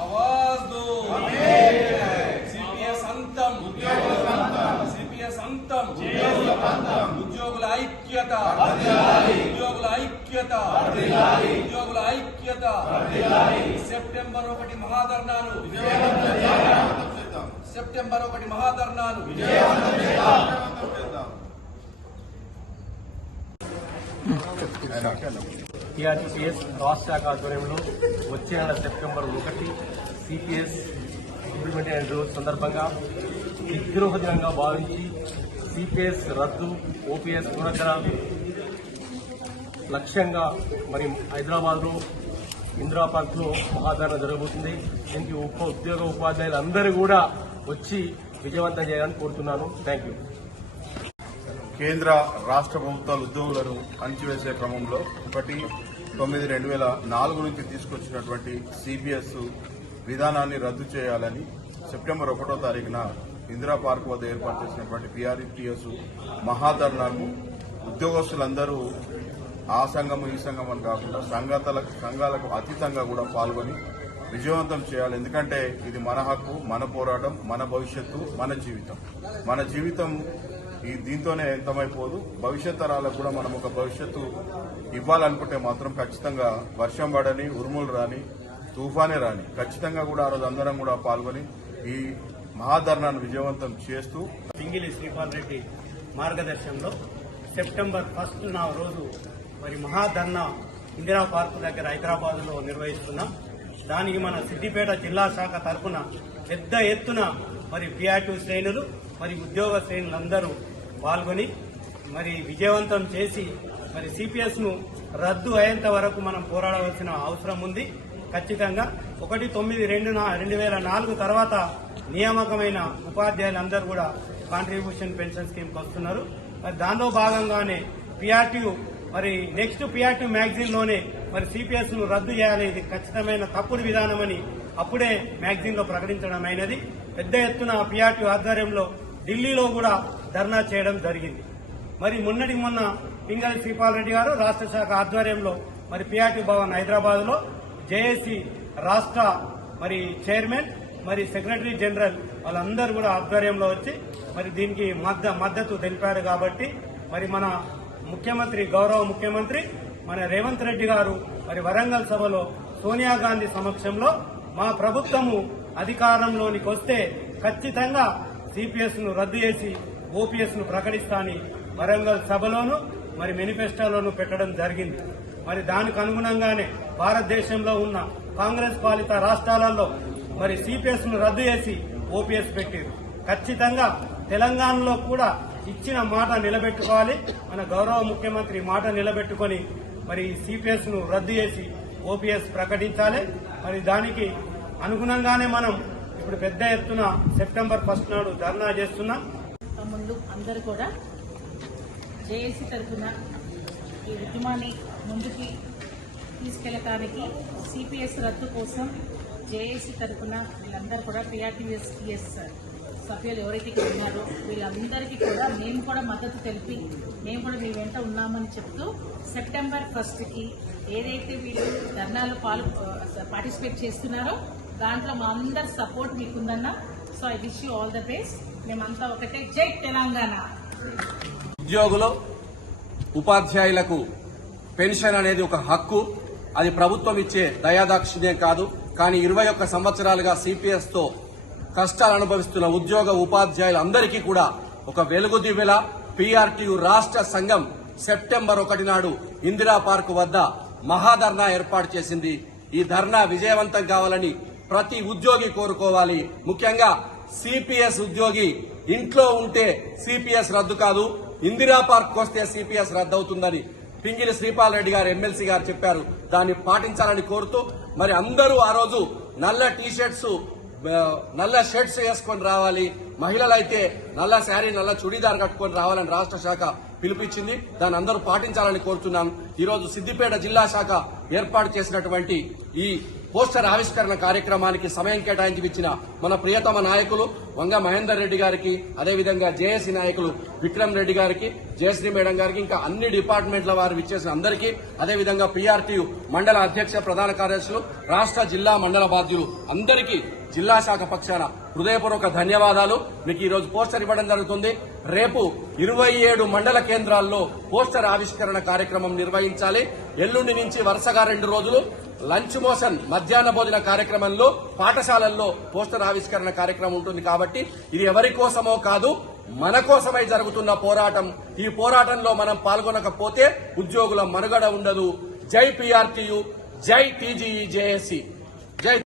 आवाज दो CPS अंतम CPS अंतम उद्योगुల ఐక్యత ఉద్యోగుల ఐక్యత ఉద్యోగుల ఐక్యత సెప్టెంబర్ 1 మహాధర్నాను సెప్టెంబర్ 1 మహాధర్నాను టీఆర్టీపీఎస్ రాష్ట్ర శాఖ ఆధ్వర్యంలో వచ్చే నెల సెప్టెంబర్ 1 సిపిఎస్ ఇంప్లిమెంటేషన్ రోజు సందర్భంగా విద్రోహ దినంగా భావించి సిపిఎస్ రద్దు ఓపీఎస్ పునరుద్ధరణ లక్ష్యంగా మరి హైదరాబాద్లో ఇందిరా పార్క్లో మహాధరణ జరగబోతుంది. దీనికి ఉద్యోగ ఉపాధ్యాయులు అందరూ కూడా వచ్చి విజయవంతం చేయాలని కోరుతున్నాను. Thank you. కేంద్ర రాష్ట్ర ప్రభుత్వాలు ఉద్యోగులను అణచివేసే క్రమంలో 1/9/2004 నుంచి తీసుకొచ్చినటువంటి సిపిఎస్ విధానాన్ని రద్దు చేయాలని సెప్టెంబర్ 1వ తారీఖున ఇందిరా పార్క్ వద్ద ఏర్పాటు చేసినటువంటి పీఆర్టీఎస్ మహాధర్నాకు ఉద్యోగస్తులందరూ ఆ సంఘం ఈ సంఘం అని కాకుండా సంఘాలకు అతీతంగా కూడా పాల్గొని విజయవంతం చేయాలి. ఎందుకంటే ఇది మన హక్కు, మన పోరాటం, మన భవిష్యత్తు, మన జీవితం దీంతోనే ఎంతమైపోదు. భవిష్యత్ తరాలకు కూడా మనం ఒక భవిష్యత్తు ఇవ్వాలనుకుంటే మాత్రం ఖచ్చితంగా వర్షం పడని, ఉరుములు రాని, తుఫానే రాని ఖచ్చితంగా కూడా ఆ రోజు అందరం కూడా పాల్గొని ఈ మహాధర్నాను విజయవంతం చేస్తూ పింగిలి శ్రీపాల్ రెడ్డి మార్గదర్శనంలో సెప్టెంబర్ 1 రోజు మరి మహాధర్నా ఇందిరా పార్క్ దగ్గర హైదరాబాద్ లో నిర్వహిస్తున్నాం. దానికి మన సిద్దిపేట జిల్లా శాఖ తరఫున పెద్ద ఎత్తున మరి పీఆర్టీ శ్రేణులు మరి ఉద్యోగ శ్రేణులందరూ పాల్గొని మరి విజయవంతం చేసి మరి సిపిఎస్ ను రద్దు అయ్యేంత వరకు మనం పోరాడవలసిన అవసరం ఉంది. ఖచ్చితంగా 1/9/2004 తర్వాత నియామకమైన ఉపాధ్యాయులందరూ కూడా కాంట్రిబ్యూషన్ పెన్షన్ స్కీమ్ కి వస్తున్నారు. మరి దానిలో భాగంగానే పీఆర్టీ మరి నెక్స్ట్ పీఆర్టీ మ్యాగజైన్ లోనే మరి సిపిఎస్ ను రద్దు చేయాలి, ఇది ఖచ్చితమైన తప్పుడు విధానమని అప్పుడే మ్యాగజైన్ లో ప్రకటించడం అయినది. పెద్ద ఎత్తున పీఆర్టీ ఆధ్వర్యంలో ఢిల్లీలో కూడా ధర్నా చేయడం జరిగింది. మరి మొన్న పింగళి శ్రీపాల్ రెడ్డి గారు రాష్ట్ర శాఖ ఆధ్వర్యంలో మరి పీఆర్టీ భవన్ హైదరాబాద్ లో జేఏసీ రాష్ట్ర మరి చైర్మన్ మరి సెక్రటరీ జనరల్ వాళ్ళందరూ కూడా ఆధ్వర్యంలో వచ్చి మరి దీనికి మద్దతు తెలిపారు. కాబట్టి మరి మన ముఖ్యమంత్రి గౌరవ ముఖ్యమంత్రి మన రేవంత్ రెడ్డి గారు మరి వరంగల్ సభలో సోనియా గాంధీ సమక్షంలో మా ప్రభుత్వము అధికారంలోనికి వస్తే ఖచ్చితంగా సిపిఎస్ ను రద్దు చేసి ఓపీఎస్ ను ప్రకటిస్తానని వరంగల్ సభలోను మరి మేనిఫెస్టోలోను పెట్టడం జరిగింది. మరి దానికి అనుగుణంగానే భారతదేశంలో ఉన్న కాంగ్రెస్ పాలిత రాష్ట్రాలలో మరి సిపిఎస్ ను రద్దు చేసి ఓపీఎస్ పెట్టారు. ఖచ్చితంగా తెలంగాణలో కూడా ఇచ్చిన మాట నిలబెట్టుకోవాలి. మన గౌరవ ముఖ్యమంత్రి మాట నిలబెట్టుకుని మరి సిపిఎస్ ను రద్దు చేసి ఓపీఎస్ ప్రకటించాలి. మరి దానికి అనుగుణంగానే మనం ఇప్పుడు పెద్ద ఎత్తున సెప్టెంబర్ 1 నాడు ధర్నా చేస్తున్నాం. ముందు అందరూ కూడా జేఏసీ తరఫున ఈ ఉద్యమాన్ని ముందుకి తీసుకెళ్లడానికి సిపిఎస్ రద్దు కోసం జేఏసీ తరఫున వీళ్ళందరూ కూడా పీఆర్టీఎస్ సభ్యులు ఎవరైతే ఇక్కడ ఉన్నారో వీళ్ళందరికీ కూడా మేము కూడా మద్దతు తెలిపి మేము కూడా మీ వెంట ఉన్నామని చెప్తూ సెప్టెంబర్ 1కి ఏదైతే వీళ్ళు ధర్నాలో పార్టిసిపేట్ చేస్తున్నారో దాంట్లో మా అందరి సపోర్ట్ మీకుందన్న. So I wish you all the best. మేమంతా ఒకటే. జై తెలంగాణ. ఉద్యోగులు ఉపాధ్యాయులకు పెన్షన్ అనేది ఒక హక్కు. అది ప్రభుత్వం ఇచ్చే దయాదాక్షిణ్యం కాదు. కానీ 21 సంవత్సరాలుగా సిపిఎస్ తో కష్టాలు అనుభవిస్తున్న ఉద్యోగ ఉపాధ్యాయులందరికీ కూడా ఒక వెలుగు దివ్వెల పీఆర్టీయూ రాష్ట్ర సంఘం సెప్టెంబర్ 1 నాడు ఇందిరా పార్క్ వద్ద మహాధర్నా ఏర్పాటు చేసింది. ఈ ధర్నా విజయవంతం కావాలని ప్రతి ఉద్యోగి కోరుకోవాలి. ముఖ్యంగా సిపిఎస్ ఉద్యోగి ఇంట్లో ఉంటే సిపిఎస్ రద్దు కాదు, ఇందిరా పార్క్ వస్తే సిపిఎస్ రద్దు అవుతుందని పింగిలి శ్రీపాల్ రెడ్డి గారు ఎమ్మెల్సీ గారు చెప్పారు. దాన్ని పాటించాలని కోరుతూ మరి అందరూ ఆ రోజు నల్ల టీషర్ట్స్ నల్ల షర్ట్స్ వేసుకొని రావాలి, మహిళలైతే నల్ల శారీ నల్ల చుడీదార్ కట్టుకొని రావాలని రాష్ట్ర శాఖ పిలుపునిచ్చింది. దాన్ని అందరూ పాటించాలని కోరుతున్నాం. ఈ రోజు సిద్దిపేట జిల్లా శాఖ ఏర్పాటు చేసినటువంటి ఈ పోస్టర్ ఆవిష్కరణ కార్యక్రమానికి సమయం కేటాయించి ఇచ్చిన మన ప్రియతమ నాయకులు వంగ మహేందర్ రెడ్డి గారికి, అదేవిధంగా జేఏసీ నాయకులు విక్రమ్ రెడ్డి గారికి, జయశ్రీ మేడం గారికి, ఇంకా అన్ని డిపార్ట్మెంట్ల వారు విచ్చేసిన అందరికీ, అదేవిధంగా పీఆర్టీయూ మండల అధ్యక్ష ప్రధాన కార్యదర్శులు, రాష్ట్ర జిల్లా మండల బాధ్యులు అందరికీ జిల్లా శాఖ పక్షాన హృదయపూర్వక ధన్యవాదాలు. మీకు ఈ రోజు పోస్టర్ ఇవ్వడం జరుగుతుంది. రేపు 27 మండల కేంద్రాల్లో పోస్టర్ ఆవిష్కరణ కార్యక్రమం నిర్వహించాలి. ఎల్లుండి నుంచి వరుసగా 2 రోజులు లంచ్ మోషన్ మధ్యాహ్న భోజన కార్యక్రమంలో పాఠశాలల్లో పోస్టర్ ఆవిష్కరణ కార్యక్రమం ఉంటుంది. కాబట్టి ఇది ఎవరి కోసమో కాదు, మన కోసమై జరుగుతున్న పోరాటం. ఈ పోరాటంలో మనం పాల్గొనకపోతే ఉద్యోగుల మనుగడ ఉండదు. జై పీఆర్టీయూ, జై టీజీఈ, జేఏసీ, జై